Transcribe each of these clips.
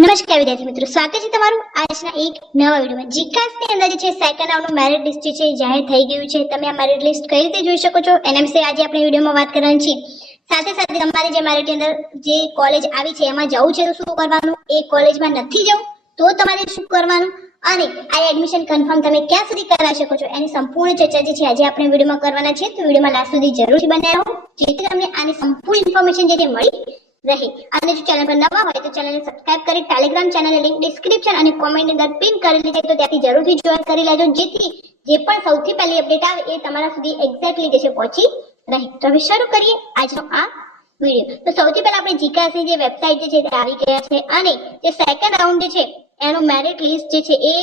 નમસ્કાર વિદ્યાર્થી મિત્રો, સ્વાગત છે તમારું આજના એક નવા વિડીયોમાં. જીકાસની અંદર જે છે સેકન્ડ રાઉન્ડનું મેરિટ લિસ્ટ છે જાહેર થઈ ગયું છે. તમે આ મેરિટ લિસ્ટ કઈ રીતે જોઈ શકો છો? એના વિશે આજે આપણે વિડીયોમાં વાત કરવાની છે. સાથે સાથે તમારે જે મેરિટની અંદર જે કોલેજ આવી છે, એમાં જવું છે તો શું કરવાનું? એ કોલેજમાં નથી જવું તો તમારે શું કરવાનું? અને આ એડમિશન કન્ફર્મ તમે ક્યાં સુધી કરાવી શકો છો? એની સંપૂર્ણ ચર્ચા જે છે, આજે આપણે વિડીયોમાં કરવાના છે. તો વિડીયોમાં લાસ્ટ સુધી જરૂરથી બનાવો જેથી તમને આની સંપૂર્ણ ઇન્ફોર્મેશન જે મળી રહે. અને જો ચેનલ પર નવા હોય તો ચેનલને સબસ્ક્રાઇબ કરી ટેલિગ્રામ ચેનલની લિંક ડિસ્ક્રિપ્શન અને કોમેન્ટ અંદર પિન કરેલી છે તો ત્યાંથી જરૂરથી જોઈન કરી લેજો. જેથી જે પણ સૌથી પહેલી અપડેટ આવે એ તમારા સુધી એક્ઝેક્ટલી જે પહોંચી રહે. તો હવે શરૂ કરીએ આજનો આ વીડિયો તો સૌથી પહેલા આપણે જીકાસની જે વેબસાઇટ જે છે તે આવી ગયા છે અને જે સેકન્ડ રાઉન્ડ જે છે એનો મેરિટ લિસ્ટ જે છે એ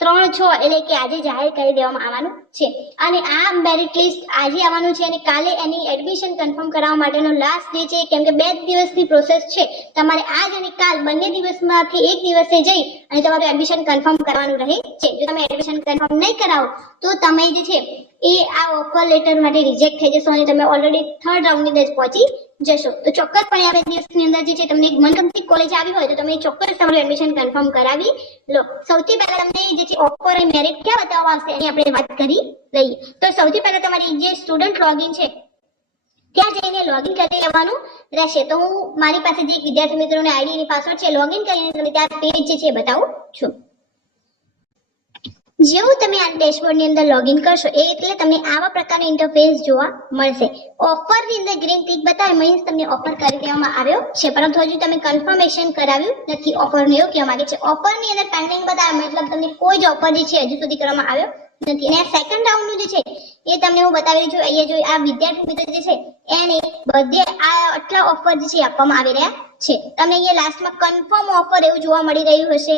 ત્રણ છ એટલે કે આજે જાહેર કરી દેવામાં આવવાનું છે. અને આ મેરિટ લિસ્ટ આજે આવવાનું છે અને કાલે એની એડમિશન કન્ફર્મ કરાવવા માટેનો લાસ્ટ ડે છે. કેમ કે બે દિવસની પ્રોસેસ છે. તમારે આજ અને કાલ બંને દિવસમાંથી એક દિવસે જઈ અને તમારું એડમિશન કન્ફર્મ કરવાનું રહે છે. જો તમે એડમિશન કન્ફર્મ નહીં કરાવો, તો તમે જે છે એ આ ઓફર લેટર માટે રિજેક્ટ થઈ જશો અને તમે ઓલરેડી થર્ડ રાઉન્ડની અંદર પહોંચી જશો. તો ચોક્કસપણે આ દિવસની અંદર જે છે તમને એક મનગમતી કોલેજ આવી હોય તો તમે ચોક્કસ તમારું એડમિશન કન્ફર્મ કરાવી લો. સૌથી પહેલા તમને જે છે ઓફર અને મેરિટ ક્યાં બતાવવા આવશે એની આપણે વાત કરી લઈએ. તો સૌથી પહેલા તમારી જે સ્ટુડન્ટ લોગિન છે, ત્યાં જઈને લોગિન કરી લેવાનું રહેશે. તો હું મારી પાસે જે વિદ્યાર્થી મિત્રોને આઈડી અને પાસવર્ડ છે લોગિન કરીને તમને ત્યાં પેજ જે છે બતાવું છું. જેવું તમે આ ડેશબોર્ડની અંદર લોગિન કરશો, એ એટલે તમને આવા પ્રકારનો ઇન્ટરફેસ જોવા મળશે. ઓફરની અંદર ગ્રીન ટિક બતાવે મીન્સ તમને ઓફર કરી દેવામાં આવ્યો છે. પરંતુ હજુ તમે કન્ફર્મેશન કરાવ્યું નથી ઓફરનું એવું કહેવા માંગે છે. ઓફરની અંદર પેન્ડિંગ બતાવે, મતલબ તમને કોઈ જ ઓફર જે છે હજુ સુધી કરવામાં આવ્યો નથી. અને સેકન્ડ રાઉન્ડનું જે છે, એ તમને હું બતાવી રહી છું. અહીંયા જો આ વિદ્યાર્થી મિત્ર જે છે, એને બધે આ આટલા ઓફર જે છે આપવામાં આવી રહ્યા છે. તમને અહીંયા લાસ્ટમાં કન્ફર્મ ઓફર એવું જોવા મળી રહ્યું હશે.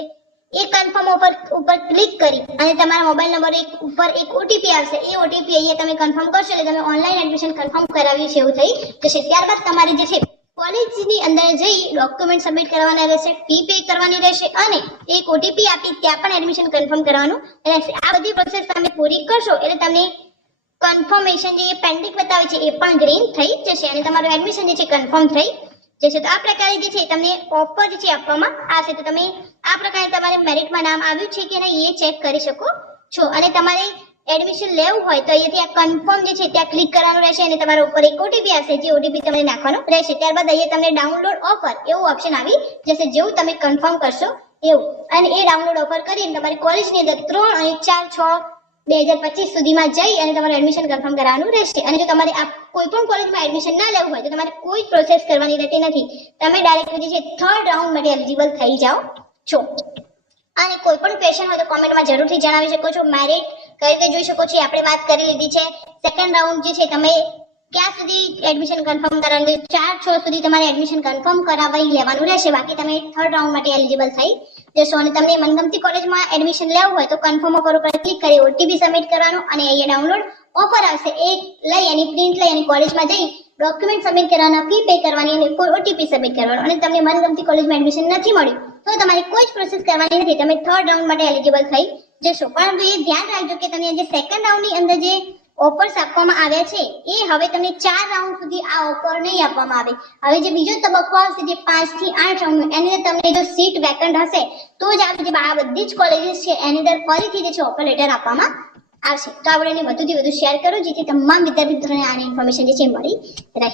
એ કન્ફર્મ ઉપર ઉપર ક્લિક કરી અને તમારા મોબાઈલ નંબર એક ઉપર એક ઓટીપી આવશે. એ ઓટીપી અહીંયા તમે કન્ફર્મ કરશો એટલે તમે ઓનલાઈન એડમિશન કન્ફર્મ કરાવ્યું છે એવું થઈ જશે. ત્યારબાદ તમારે જે છે કોલેજની અંદર જઈ ડોક્યુમેન્ટ સબમિટ કરવાના રહેશે ફી પે કરવાની રહેશે અને એક ઓટીપી આપી ત્યાં પણ એડમિશન કન્ફર્મ કરવાનું. રહેશે આ બધી પ્રોસેસ તમે પૂરી કરશો એટલે તમને કન્ફર્મેશન જે પેન્ડિંગ બતાવે છે એ પણ ગ્રીન થઈ જશે અને તમારું એડમિશન જે છે કન્ફર્મ થઈ જશે તો આ પ્રકારે જે છે તમને ઓફર જે છે આપવામાં આવશે. તો તમે આ પ્રકારે તમારે મેરિટમાં નામ આવ્યું છે કે નહીં એ ચેક કરી શકો છો. અને તમારે એડમિશન લેવું હોય તો અહીંયાથી આ કન્ફર્મ જે છે ત્યાં ક્લિક કરવાનું રહેશે અને તમારા ઉપર એક ઓટીપી આવશે, જે ઓટીપી તમને નાખવાનો રહેશે. ત્યારબાદ અહીંયા તમને ડાઉનલોડ ઓફર એવું ઓપ્શન આવી જશે જેવું તમે કન્ફર્મ કરશો એવું. અને એ ડાઉનલોડ ઓફર કરીને તમારી કોલેજની અંદર ત્રણ અને ચાર છ બે હજાર પચીસ સુધીમાં જઈ અને તમારું એડમિશન કન્ફર્મ કરાવવાનું રહેશે. અને જો તમારે આ કોઈ પણ કોલેજમાં એડમિશન ના લેવું હોય તો તમારે કોઈ પ્રોસેસ કરવાની રહેતી નથી. તમે ડાયરેક્ટ જે થર્ડ રાઉન્ડ માટે એલિજિબલ થઈ જાઓ છો. અને કોઈ પણ ક્વેશ્ચન હોય તો કોમેન્ટમાં જરૂરથી જણાવી શકો છો. મેરિટ કઈ રીતે જોઈ શકો છો આપણે વાત કરી લીધી છે. સેકન્ડ રાઉન્ડ જે છે તમે ક્યાં સુધી એડમિશન કન્ફર્મ કરવાનું ચાર છ સુધી તમારે એડમિશન કન્ફર્મ કરાવી લેવાનું રહેશે. બાકી તમે થર્ડ રાઉન્ડ માટે એલિજિબલ થઈ જશો અને તમને મનગમતી કોલેજમાં એડમિશન લેવું હોય તો કન્ફર્મ ઓફર ઉપર ક્લિક કરી ઓટીપી સબમિટ કરવાનું અને અહીંયા ડાઉનલોડ ઓફર આવશે. એ લઈ એની પ્રિન્ટ લઈ અને કોલેજમાં જઈ ડોક્યુમેન્ટ સબમિટ કરવાના ફી પે કરવાની અને ઓટીપી સબમિટ કરવાનું. અને તમને મનગમતી કોલેજમાં એડમિશન નથી મળ્યું તો તમારે કોઈ જ પ્રોસેસ કરવાની નથી. તમે થર્ડ રાઉન્ડ માટે એલિજિબલ થઈ જશો. પરંતુ એ ધ્યાન રાખજો કે તમે જે સેકન્ડ રાઉન્ડની અંદર જે ઓફર્સ આપવામાં આવ્યા છે, એ હવે તમને ચાર રાઉન્ડ સુધી આ ઓફર નહીં આપવામાં આવે. હવે જે બીજો તબક્કો આવશે, જે પાંચથી આઠ રાઉન્ડ એની અંદર તમને જો સીટ વેકન્ટ હશે, તો જ આ જે આ બધી જ કોલેજીસ છે, એની અંદર ફરીથી જે છે ઓફર લેટર આપવામાં આવશે. તો આપણે એને વધુથી વધુ શેર કરો, જેથી તમામ વિદ્યાર્થી મિત્રોને આની ઇન્ફોર્મેશન જે છે મળી રહે.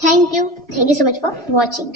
Thank you thank you so much for watching